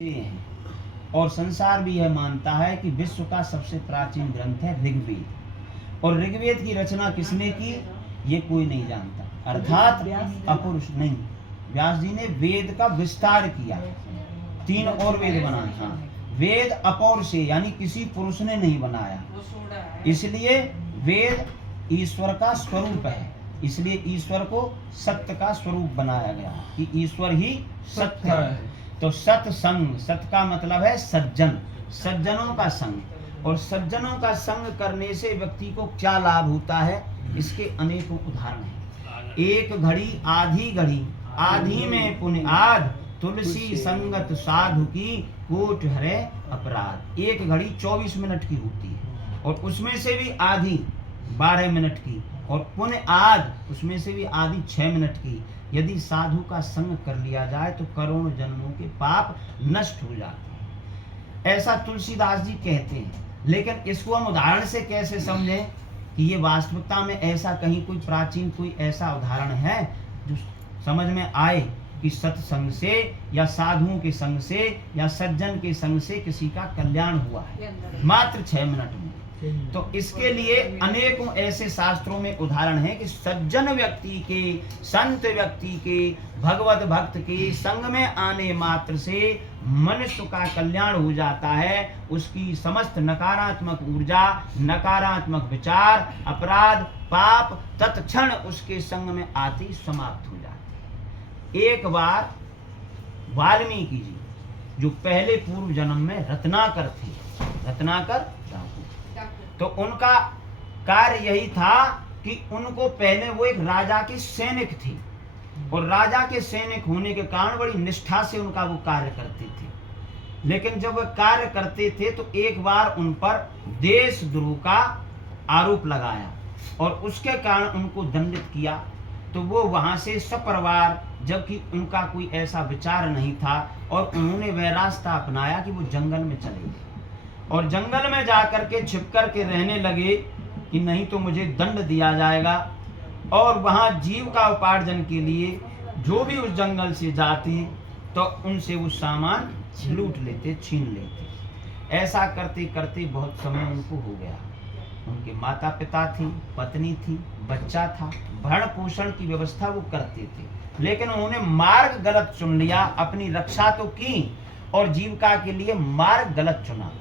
हैं और संसार भी यह मानता है कि विश्व का सबसे प्राचीन ग्रंथ है ऋग्वेद। और ऋग्वेद की रचना किसने की ये कोई नहीं जानता, अर्थात अपुरुष नहीं, व्यास जी ने वेद का विस्तार किया, 3 और वेद बनाए। हाँ, वेद अपौर से यानी किसी पुरुष ने नहीं बनाया, इसलिए वेद ईश्वर का स्वरूप है, इसलिए ईश्वर को सत्य का स्वरूप बनाया गया कि ईश्वर ही सत्य है। तो सत्संग, सत का मतलब है सज्जन, सज्जनों का संग, और सज्जनों का संग करने से व्यक्ति को क्या लाभ होता है, इसके अनेकों उदाहरण हैं। एक घड़ी आधी घड़ी, आधी में पुण्य आध, तुलसी संगत साधु की कोट हरे अपराध। एक घड़ी 24 मिनट की होती है और उसमें से भी आधी 12 मिनट की, और पुण्य आध उसमें से भी आधी 6 मिनट की। यदि साधु का संग कर लिया जाए तो करोड़ों जन्मों के पाप नष्ट हो जाते हैं, ऐसा तुलसीदास जी कहते हैं। लेकिन इसको हम उदाहरण से कैसे समझें कि ये वास्तविकता में ऐसा कहीं कोई प्राचीन कोई ऐसा उदाहरण है जो समझ में आए कि सत्संग से या साधुओं के संग से या सज्जन के संग से किसी का कल्याण हुआ है मात्र 6 मिनट में। तो इसके लिए अनेकों ऐसे शास्त्रों में उदाहरण है कि सज्जन व्यक्ति के, संत व्यक्ति के, भगवत भक्त के संग में आने मात्र से मनुष्य का कल्याण हो जाता है। उसकी समस्त नकारात्मक ऊर्जा, नकारात्मक विचार, अपराध, पाप तत्क्षण उसके संग में आते ही समाप्त हो जाते हैं। एक बार वाल्मीकि जी जो पहले पूर्व जन्म में रत्नाकर थे, रत्नाकर तो उनका कार्य यही था कि उनको पहले वो एक राजा के सैनिक थे और राजा के सैनिक होने के कारण बड़ी निष्ठा से उनका वो कार्य करते थे। लेकिन जब वो कार्य करते थे तो एक बार उन पर देशद्रोह का आरोप लगाया और उसके कारण उनको दंडित किया। तो वो वहां से सपरिवार, जबकि उनका कोई ऐसा विचार नहीं था, और उन्होंने वह रास्ता अपनाया कि वो जंगल में चले गए और जंगल में जाकर के छिप कर के रहने लगे कि नहीं तो मुझे दंड दिया जाएगा। और वहाँ जीव का उपार्जन के लिए जो भी उस जंगल से जाते तो उनसे वो सामान लूट लेते, छीन लेते। ऐसा करते करते बहुत समय उनको हो गया। उनके माता पिता थी, पत्नी थी, बच्चा था, भरण पोषण की व्यवस्था वो करते थे, लेकिन उन्होंने मार्ग गलत चुन लिया। अपनी रक्षा तो की और जीविका के लिए मार्ग गलत चुना।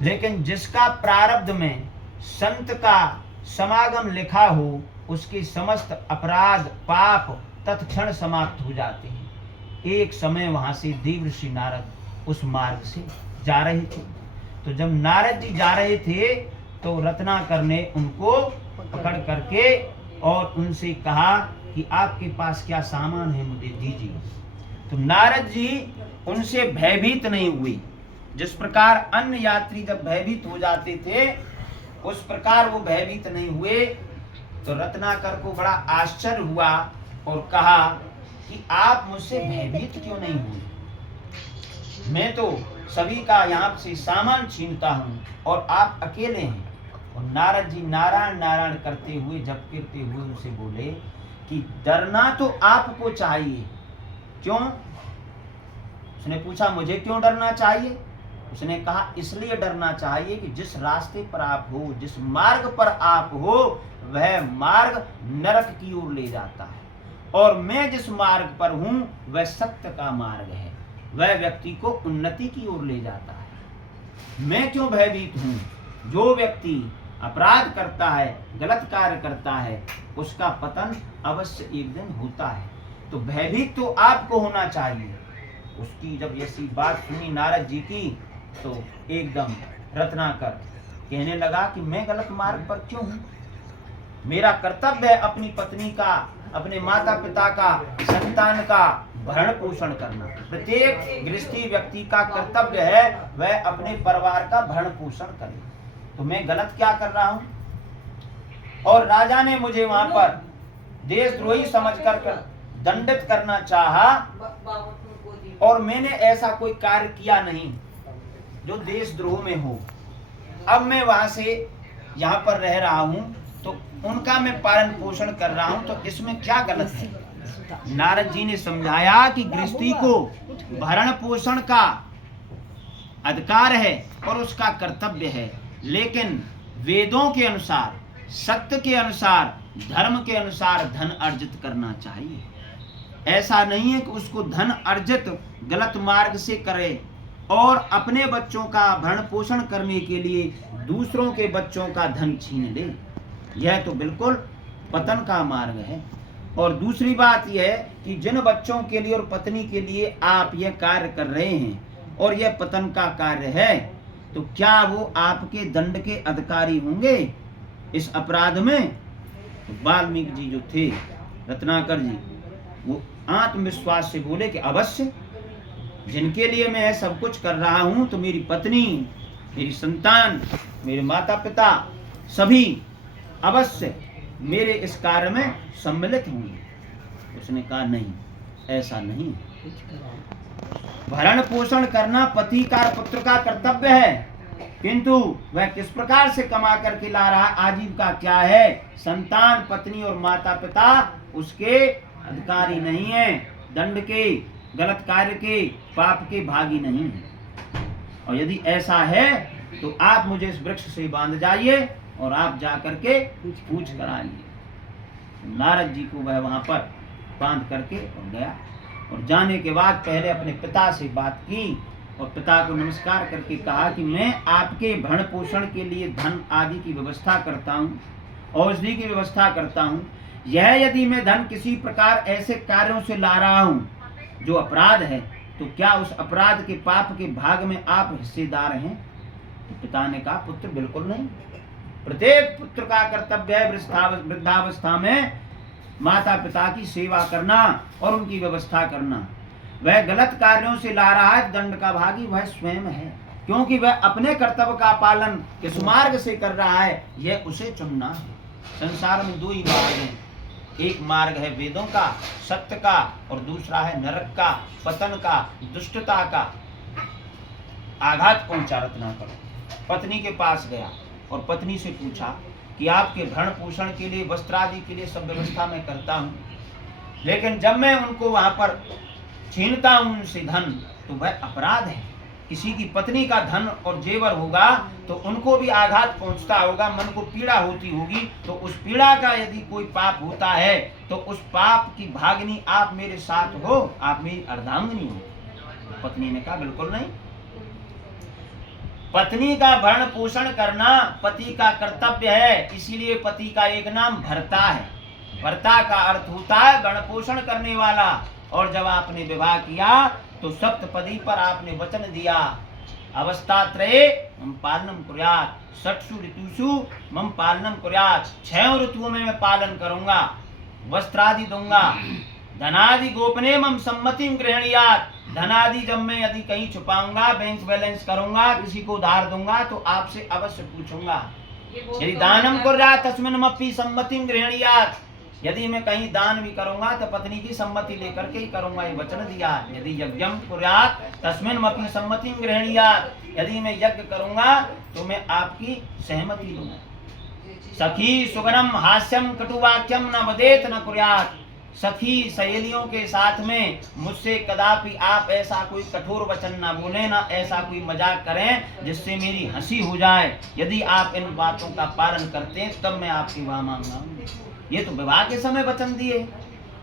लेकिन जिसका प्रारब्ध में संत का समागम लिखा हो उसके समस्त अपराध पाप तत्क्षण समाप्त हो जाते हैं। एक समय वहां से देवर्षि नारद उस मार्ग से जा रहे थे। तो जब नारद जी जा रहे थे तो रत्नाकर ने उनको पकड़ करके और उनसे कहा कि आपके पास क्या सामान है मुझे दीजिए। तो नारद जी उनसे भयभीत नहीं हुए। जिस प्रकार अन्य यात्री जब भयभीत हो जाते थे उस प्रकार वो भयभीत नहीं हुए। तो रत्नाकर को बड़ा आश्चर्य हुआ और कहा कि आप मुझसे भयभीत क्यों नहीं हुए, मैं तो सभी का यहाँ से सामान छीनता हूँ और आप अकेले हैं। और नारद जी नारायण नारायण करते हुए जप करते हुए उनसे बोले कि डरना तो आपको चाहिए। क्यों? उसने पूछा मुझे क्यों डरना चाहिए? उसने कहा इसलिए डरना चाहिए कि जिस रास्ते पर आप हो, जिस मार्ग पर आप हो, वह मार्ग नरक की ओर ले जाता है और मैं जिस मार्ग पर हूं वह सत्य का मार्ग है, वह व्यक्ति को उन्नति की ओर ले जाता है। मैं क्यों भयभीत हूं? जो व्यक्ति अपराध करता है, गलत कार्य करता है, उसका पतन अवश्य एक दिन होता है। तो भयभीत तो आपको होना चाहिए। उसकी जब ऐसी बात सुनी नारद जी की तो एकदम रत्नाकर कहने लगा कि मैं गलत मार्ग पर क्यों हूं? मेरा कर्तव्य है अपनी पत्नी का, अपने माता पिता का, संतान का भरण पोषण करना। प्रत्येक गृहस्थी व्यक्ति का कर्तव्य है वह अपने परिवार का भरण पोषण करे। तो मैं गलत क्या कर रहा हूं? और राजा ने मुझे वहां पर देशद्रोही समझकर दंडित करना चाहा और मैंने ऐसा कोई कार्य किया नहीं जो देशद्रोह में हो। अब मैं वहां से यहाँ पर रह रहा हूं तो उनका मैं पालन पोषण कर रहा हूं, तो इसमें क्या गलत है? नारद जी ने समझाया कि गृहस्थी को भरण पोषण का अधिकार है और उसका कर्तव्य है, लेकिन वेदों के अनुसार, सत्य के अनुसार, धर्म के अनुसार धन अर्जित करना चाहिए। ऐसा नहीं है कि उसको धन अर्जित गलत मार्ग से करे और अपने बच्चों का भरण पोषण करने के लिए दूसरों के बच्चों का धन छीन ले। यह तो बिल्कुल पतन का मार्ग है। और दूसरी बात यह है कि जिन बच्चों के लिए और पत्नी के लिए आप यह कार्य कर रहे हैं और यह पतन का कार्य है, तो क्या वो आपके दंड के अधिकारी होंगे इस अपराध में? तो वाल्मीकि जी जो थे, रत्नाकर जी, वो आत्मविश्वास से बोले कि अवश्य, जिनके लिए मैं सब कुछ कर रहा हूं, तो मेरी पत्नी, मेरी संतान, मेरे माता पिता सभी अवश्य मेरे इस कार्य में सम्मिलित होंगे। उसने कहा नहीं, ऐसा नहीं। भरण पोषण करना पति का पुत्र का कर्तव्य है, किंतु वह किस प्रकार से कमा करके ला रहा, आजीविका क्या है, संतान, पत्नी और माता पिता उसके अधिकारी नहीं है, दंड के, गलत कार्य के, पाप के भागी नहीं है। और यदि ऐसा है तो आप मुझे इस वृक्ष से बांध जाइए और आप जाकर के पूछ कराइए। नारद जी को वह वहां पर बांध करके और गया, और जाने के बाद पहले अपने पिता से बात की और पिता को नमस्कार करके कहा कि मैं आपके भरण पोषण के लिए धन आदि की व्यवस्था करता हूँ, औषधि की व्यवस्था करता हूँ। यह यदि मैं धन किसी प्रकार ऐसे कार्यों से ला रहा हूँ जो अपराध है, तो क्या उस अपराध के पाप के भाग में आप हिस्सेदार हैं? तो पिता ने कहा पुत्र बिल्कुल नहीं। प्रत्येक पुत्र का कर्तव्य है वृद्धावस्था में माता पिता की सेवा करना और उनकी व्यवस्था करना। वह गलत कार्यों से ला रहा है, दंड का भागी वह स्वयं है, क्योंकि वह अपने कर्तव्य का पालन किस मार्ग से कर रहा है, यह उसे चुनना है। संसार में दो ही मार्ग हैं, एक मार्ग है वेदों का, सत्य का, और दूसरा है नरक का, पतन का, दुष्टता का। आघात पहुंचा रत्नाकर। पत्नी के पास गया और पत्नी से पूछा कि आपके भरण पोषण के लिए, वस्त्र आदि के लिए सब व्यवस्था मैं करता हूँ, लेकिन जब मैं उनको वहां पर छीनता हूँ उनसे धन, तो वह अपराध है। किसी की पत्नी का धन और जेवर होगा तो उनको भी आघात पहुंचता होगा, मन को पीड़ा होती होगी, तो उस पीड़ा का यदि कोई पाप होता है तो उस पाप की भागनी आप मेरे साथ हो, आप मेरी अर्धांगिनी हो। पत्नी ने कहा बिल्कुल नहीं। पत्नी का भरण पोषण करना पति का कर्तव्य है, इसीलिए पति का एक नाम भर्ता है। भर्ता का अर्थ होता है भरण पोषण करने वाला। और जब आपने विवाह किया तो सप्तपदी पर आपने वचन दिया, अवस्थात्रये मम पालनम कुर्यात्, षट्सु ऋतुषु मम पालनम कुर्यात्। 6 ऋतुओं में मैं पालन करूंगा, वस्त्रादि दूंगा, धनादि गोपने मम सम्मतिम गृह्णीयात्। धनादि जब मैं यदि कहीं छुपाऊंगा, बैंक बैलेंस करूंगा, किसी को उधार दूंगा तो आपसे अवश्य पूछूंगा। यदि दानम कुर्यात् तस्मिन्नपि सम्मतिम गृह्णीयात्। यदि मैं कहीं दान भी करूंगा तो पत्नी की सम्मति लेकर के ही करूंगा, ये वचन दिया। यदि यज्ञम कुर्यात् तस्मिन्नपि सम्मतिम गृह्णीयात्। यदि मैं यज्ञ करूंगा तो मैं आपकी सहमति लूंगा। सखी सुगनम हास्यम कटुवाक्यम न वदेत न कुर्यात्। सखी सहेलियों के साथ में मुझसे कदापि आप ऐसा कोई कठोर वचन ना बोले, ना ऐसा कोई मजाक करें जिससे मेरी हंसी हो जाए। यदि आप इन बातों का पालन करते हैं तब मैं आपकी वाह मांगूंगा। ये तो विवाह के समय वचन दिए।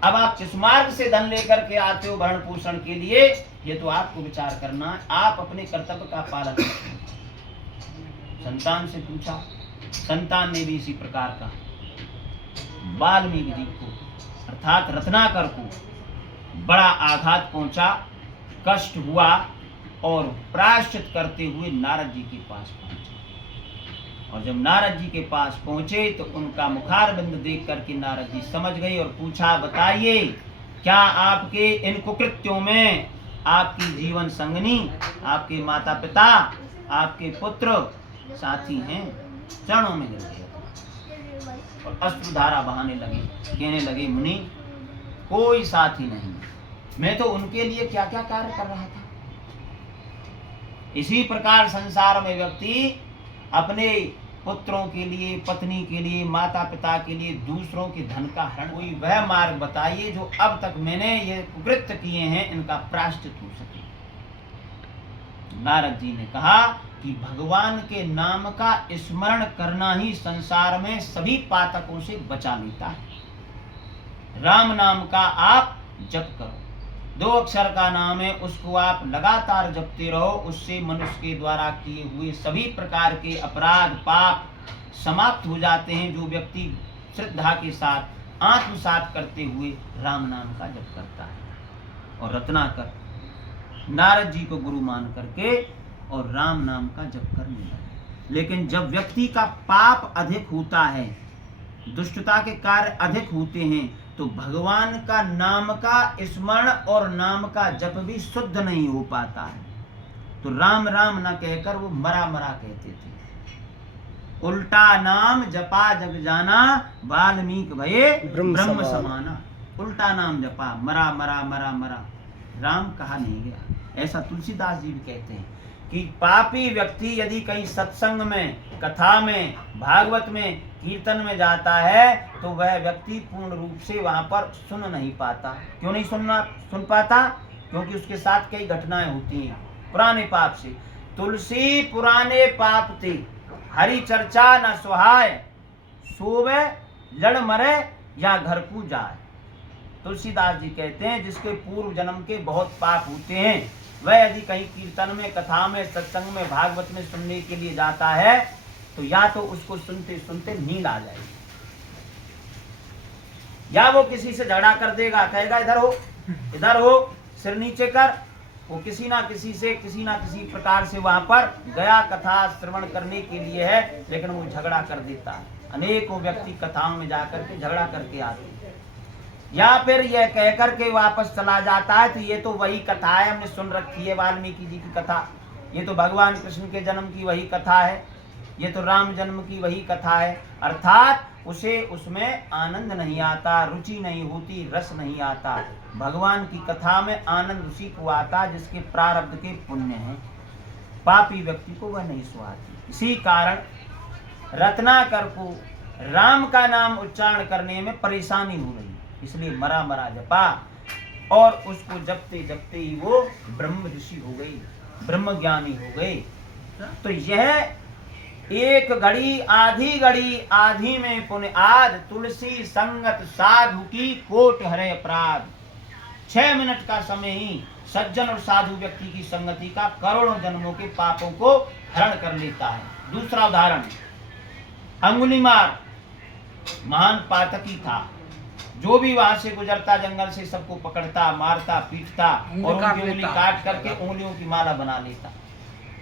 अब आप किस मार्ग से धन लेकर के आते हो भरण पोषण के लिए, ये तो आपको विचार करना है। आप अपने कर्तव्य का पालन करते हैं। संतान से पूछा, संतान ने भी इसी प्रकार का। वाल्मीकि जी को अर्थात रत्नाकर को बड़ा आघात पहुंचा, कष्ट हुआ और प्रायश्चित करते हुए नारद जी के पास पहुंचे। और जब नारद जी के पास पहुंचे तो उनका मुखारबिंद देख करके नारद जी समझ गए और पूछा, बताइए क्या आपके इन कुकृत्यों में आपकी जीवन संगनी, आपके माता पिता, आपके पुत्र साथी हैं? चरणों में गिर गए और अश्रुधारा बहाने लगे, कहने लगे मुनि कोई साथी नहीं, मैं तो उनके लिए क्या क्या कार्य कर रहा था। इसी प्रकार संसार में व्यक्ति अपने पुत्रों के लिए, पत्नी के लिए, माता पिता के लिए दूसरों के धन का हरण। कोई वह मार्ग बताइए जो अब तक मैंने ये कुकृत्य किए हैं इनका प्रायश्चित हो सके। नारद जी ने कहा कि भगवान के नाम का स्मरण करना ही संसार में सभी पातकों से बचा लेता है। राम नाम का आप जप करो, 2 अक्षर का नाम है, उसको आप लगातार जपते रहो। उससे मनुष्य के द्वारा किए हुए सभी प्रकार के अपराध पाप समाप्त हो जाते हैं। जो व्यक्ति श्रद्धा के साथ आत्मसात करते हुए राम नाम का जप करता है। और रत्नाकर नारद जी को गुरु मान करके और राम नाम का जप करने लगे। लेकिन जब व्यक्ति का पाप अधिक होता है, दुष्टता के कार्य अधिक होते हैं, तो भगवान का नाम का स्मरण और नाम का जप भी शुद्ध नहीं हो पाता है। तो राम राम न कहकर वो मरा मरा कहते थे। उल्टा नाम जपा जग जाना, वाल्मीकि भये ब्रह्म समाना। उल्टा नाम जपा, मरा मरा मरा मरा, राम कहा नहीं गया। ऐसा तुलसीदास जी भी कहते हैं कि पापी व्यक्ति यदि कहीं सत्संग में, कथा में, भागवत में, कीर्तन में जाता है तो वह व्यक्ति पूर्ण रूप से वहां पर सुन नहीं पाता। क्यों नहीं सुन पाता? क्योंकि उसके साथ कई घटनाएं होती हैं पुराने पाप से। तुलसी पुराने पाप थे, हरि चर्चा न सुहाय, सोवे लड़ मरे या घर को जाए। तुलसीदास जी कहते हैं जिसके पूर्व जन्म के बहुत पाप होते हैं, वह यदि कहीं कीर्तन में, कथा में, सत्संग में, भागवत में सुनने के लिए जाता है तो या तो उसको सुनते सुनते नींद आ जाएगी, या वो किसी से झगड़ा कर देगा, कहेगा इधर हो, सिर नीचे कर। वो किसी ना किसी प्रकार से वहां पर गया कथा श्रवण करने के लिए है, लेकिन वो झगड़ा कर देता है। अनेकों व्यक्ति कथाओं में जाकर के झगड़ा करके आते हैं, या फिर यह कहकर के वापस चला जाता है तो ये तो वही कथा है, हमने सुन रखी है वाल्मीकि जी की कथा, ये तो भगवान कृष्ण के जन्म की वही कथा है, ये तो राम जन्म की वही कथा है। अर्थात उसे उसमें आनंद नहीं आता, रुचि नहीं होती, रस नहीं आता। भगवान की कथा में आनंद उसी को आता जिसके प्रारब्ध के पुण्य हैं, पापी व्यक्ति को वह नहीं सुहाती। इसी कारण रत्नाकर को राम का नाम उच्चारण करने में परेशानी हो रही, इसलिए मरा मरा जपा, और उसको जपते जपते ही वो ब्रह्म ऋषि हो गई, ब्रह्म ज्ञानी हो गई। तो यह एक घड़ी आधी में पुण्य आद, तुलसी संगत साधु की कोट हरे अपराध। 6 मिनट का समय ही सज्जन और साधु व्यक्ति की संगति का करोड़ों जन्मों के पापों को हरण कर लेता है। दूसरा उदाहरण, अंगुलीमार महान पातकी था, जो भी वहां से गुजरता जंगल से सबको पकड़ता, मारता, पीटता और उनकी उंगली काट करके उंगलियों की माला बना लेता।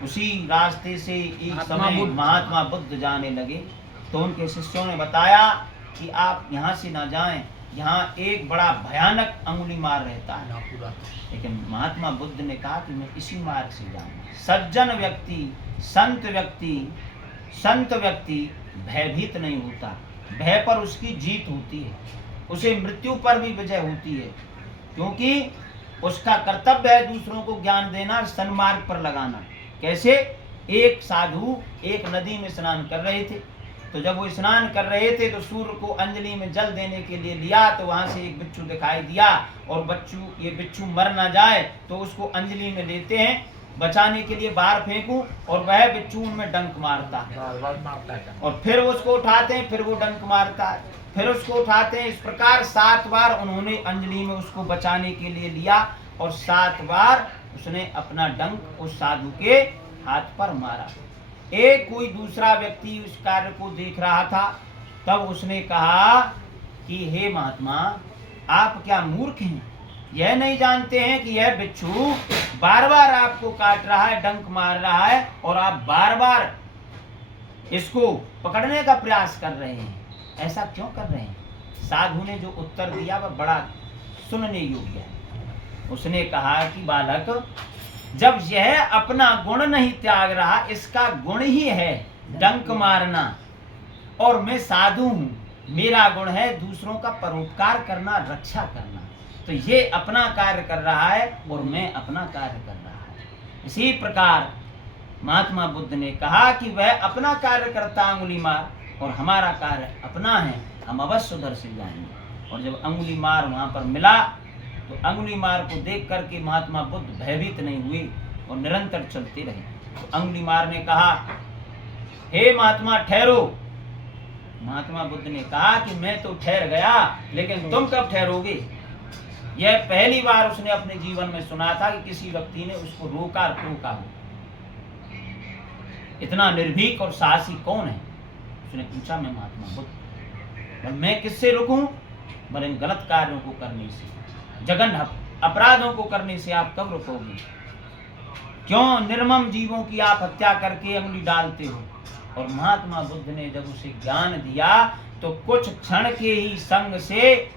उसी रास्ते से एक समय महात्मा बुद्ध जाने लगे तो उनके शिष्यों ने बताया कि आप यहाँ से ना जाएं, यहाँ एक बड़ा भयानक अंगुलीमार रहता है। लेकिन महात्मा बुद्ध ने कहा कि मैं इसी मार्ग से जाऊंगा। सज्जन व्यक्ति, संत व्यक्ति भयभीत नहीं होता, भय पर उसकी जीत होती है, उसे मृत्यु पर भी विजय होती है, क्योंकि उसका कर्तव्य है दूसरों को ज्ञान देना, सन्मार्ग पर लगाना। कैसे? एक साधु एक नदी में स्नान कर रहे थे, तो जब वो स्नान कर रहे थे तो सूर्य को अंजलि में जल देने के लिए लिया तो वहां से एक बिच्छू दिखाई दिया, और बिच्छू मर ना जाए तो उसको अंजलि में लेते हैं बचाने के लिए बाहर फेंकूं, और वह बिच्छू उनमें डंक मारता है, और फिर उसको उठाते हैं, फिर वो डंक मारता है, फिर उसको उठाते हैं। इस प्रकार 7 बार उन्होंने अंजलि में उसको बचाने के लिए लिया, और 7 बार उसने अपना डंक उस साधु के हाथ पर मारा। एक कोई दूसरा व्यक्ति उस कार्य को देख रहा था, तब उसने कहा कि हे महात्मा, आप क्या मूर्ख हैं? यह नहीं जानते हैं कि यह बिच्छू बार बार आपको काट रहा है, डंक मार रहा है, और आप बार बार इसको पकड़ने का प्रयास कर रहे हैं, ऐसा क्यों कर रहे हैं? साधु ने जो उत्तर दिया वह बड़ा सुनने योग्य है। उसने कहा कि बालक, जब यह अपना गुण नहीं त्याग रहा, इसका गुण ही है डंक मारना, और मैं साधु हूं, मेरा गुण है दूसरों का परोपकार करना, रक्षा करना, तो ये अपना कार्य कर रहा है और मैं अपना कार्य कर रहा है। इसी प्रकार महात्मा बुद्ध ने कहा कि वह अपना कार्य करता अंगुलीमार, और हमारा कार्य अपना है, हम अवश्य उधर से जाएंगे। और जब अंगुलीमार वहां पर मिला तो अंगुलीमार को देख करके महात्मा बुद्ध भयभीत नहीं हुए, और निरंतर चलते रहे। तो अंगुलीमाल ने कहा, हे महात्मा ठहरो। महात्मा बुद्ध ने कहा कि मैं तो ठहर गया, लेकिन तुम कब ठहरोगे? यह पहली बार उसने अपने जीवन में सुना था कि किसी व्यक्ति ने उसको रोका टोका हो। इतना निर्भीक और साहसी कौन है? उसने पूछा, मैं महात्मा बुद्ध। मैं किससे रुकूं? बोले, इन गलत कार्यों को करने से, जघन्य अपराधों को करने से आप कब रुकोगे? क्यों निर्मम जीवों की आप हत्या करके अंगुली डालते हो? और महात्मा बुद्ध ने जब उसे ज्ञान दिया तो कुछ क्षण के ही संग से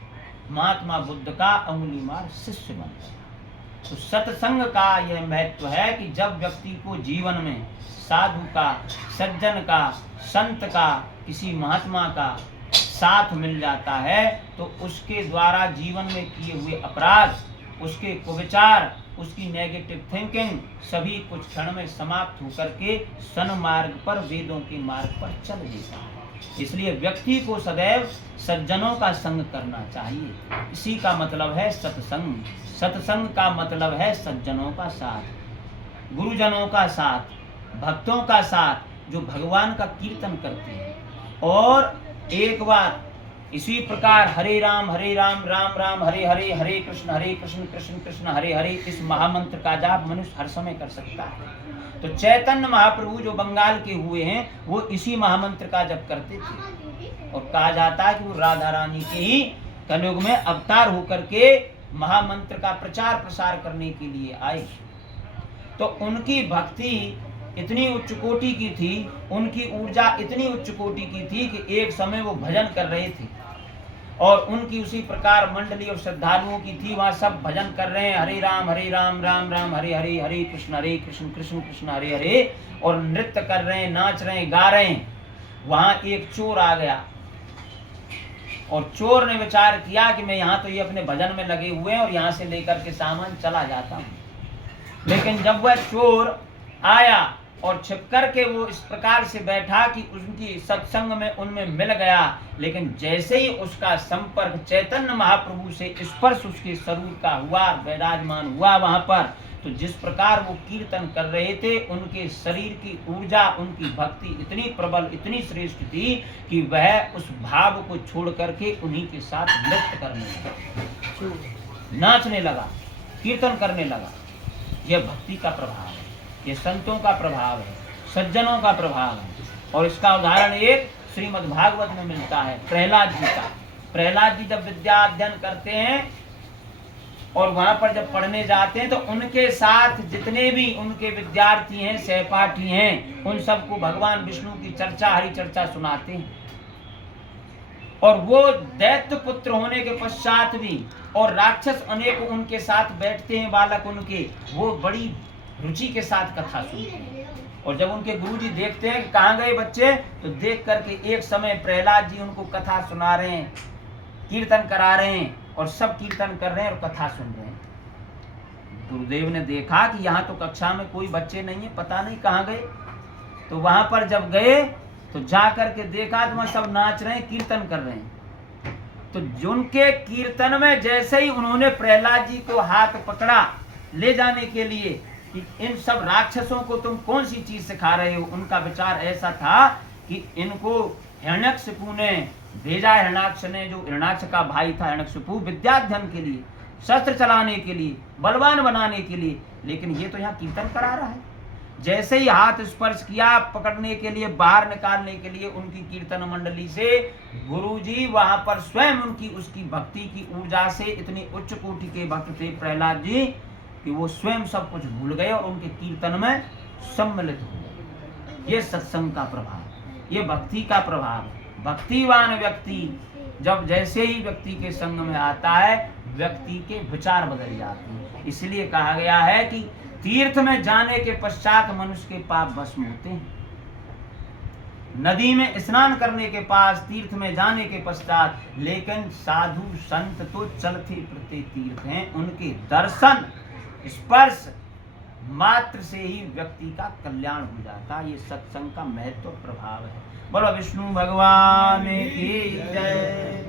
महात्मा बुद्ध का अंगुलीमाल शिष्य बन गया। तो सत्संग का यह महत्व है कि जब व्यक्ति को जीवन में साधु का, सज्जन का, संत का, किसी महात्मा का साथ मिल जाता है तो उसके द्वारा जीवन में किए हुए अपराध, उसके कुविचार, उसकी नेगेटिव थिंकिंग सभी कुछ क्षण में समाप्त होकर के सन्मार्ग पर, वेदों के मार्ग पर चल देता है। इसलिए व्यक्ति को सदैव सज्जनों का संग करना चाहिए। इसी का मतलब है सत्संग। सत्संग का मतलब है सज्जनों का साथ, गुरुजनों का साथ, भक्तों का साथ, जो भगवान का कीर्तन करते हैं। और एक बार इसी प्रकार हरे राम राम राम हरे हरे, हरे कृष्ण कृष्ण कृष्ण हरे हरे, इस महामंत्र का जाप मनुष्य हर समय कर सकता है। तो चैतन्य महाप्रभु जो बंगाल के हुए हैं वो इसी महामंत्र का जप करते थे। और कहा जाता है कि वो राधा रानी के ही कलयुग में अवतार होकर के महामंत्र का प्रचार प्रसार करने के लिए आए। तो उनकी भक्ति इतनी उच्च कोटि की थी, उनकी ऊर्जा इतनी उच्च कोटि की थी कि एक समय वो भजन कर रहे थे और उनकी उसी प्रकार मंडली और श्रद्धालुओं की थी, वहां सब भजन कर रहे हैं, हरे राम राम राम हरे हरे, हरे कृष्ण कृष्ण कृष्ण हरे हरे, और नृत्य कर रहे हैं, नाच रहे हैं, गा रहे हैं। वहां एक चोर आ गया और चोर ने विचार किया कि मैं यहाँ तो ये अपने भजन में लगे हुए हैं और यहाँ से लेकर के सामान चला जाता हूँ। लेकिन जब वह चोर आया और छिप करके वो इस प्रकार से बैठा कि उनकी सत्संग में उनमें मिल गया, लेकिन जैसे ही उसका संपर्क चैतन्य महाप्रभु से स्पर्श उसके शरीर का हुआ, विराजमान हुआ वहां पर, तो जिस प्रकार वो कीर्तन कर रहे थे, उनके शरीर की ऊर्जा, उनकी भक्ति इतनी प्रबल, इतनी श्रेष्ठ थी कि वह उस भाव को छोड़ करके उन्हीं के साथ नृत्य करने लगा, नाचने लगा, कीर्तन करने लगा। यह भक्ति का प्रभाव है, ये संतों का प्रभाव है, सज्जनों का प्रभाव है। और इसका उदाहरण एक श्रीमद् भागवत में मिलता है, प्रहलाद जी का। प्रहलाद जी जब विद्या अध्ययन करते हैं और वहां पर जब पढ़ने जाते हैं तो उनके साथ जितने भी उनके विद्यार्थी हैं, सहपाठी हैं, उन सबको भगवान विष्णु की चर्चा, हरि चर्चा सुनाते हैं। और वो दैत्य पुत्र होने के पश्चात भी और राक्षस अनेक उनके साथ बैठते हैं, बालक उनके, वो बड़ी रुचि के साथ कथा सुनते हैं। और जब उनके गुरुजी देखते हैं कि कहाँ गए बच्चे, तो देख करके एक समय प्रहलाद जी उनको कथा सुना रहे हैं, कीर्तन करा रहे हैं, और सब कीर्तन कर रहे हैं और कथा सुन रहे हैं। गुरुदेव ने देखा कि यहाँ तो कक्षा में कोई बच्चे नहीं है, पता नहीं कहाँ गए। तो वहां पर जब गए तो जा करके देखा तो वहां सब नाच रहे हैं, कीर्तन कर रहे हैं। तो जिनके कीर्तन में जैसे ही उन्होंने प्रहलाद जी को हाथ पकड़ा ले जाने के लिए कि इन सब राक्षसों को तुम कौन सी चीज सिखा रहे हो, उनका विचार ऐसा था कि इनको हिरण्यकशिपु ने भेजा। हिरण्याक्ष ने, जो हिरण्याक्ष का भाई था हिरण्यकशिपु, विद्याध्ययन के लिए, शस्त्र चलाने के लिए, बलवान बनाने के लिए, लेकिन ये तो यहाँ कीर्तन करा रहा है। जैसे ही हाथ स्पर्श किया पकड़ने के लिए, बाहर निकालने के लिए उनकी कीर्तन मंडली से, गुरुजी वहां पर स्वयं उनकी उसकी भक्ति की ऊर्जा से इतनी उच्च कोटि के भक्त थे प्रहलाद जी कि वो स्वयं सब कुछ भूल गए और उनके कीर्तन में सम्मिलित हो गए। ये सत्संग का प्रभाव, ये भक्ति का प्रभाव। भक्तिवान व्यक्ति जब जैसे ही व्यक्ति के संग में आता है, व्यक्ति के विचार बदल जाते हैं। इसलिए कहा गया है कि तीर्थ में जाने के पश्चात मनुष्य के पाप भस्म होते हैं। नदी में स्नान करने के पास, तीर्थ में जाने के पश्चात, लेकिन साधु संत तो चलते फिरते तीर्थ हैं। उनके दर्शन स्पर्श मात्र से ही व्यक्ति का कल्याण हो जाता। ये सत्संग का महत्व प्रभाव है। बोलो विष्णु भगवान की जय।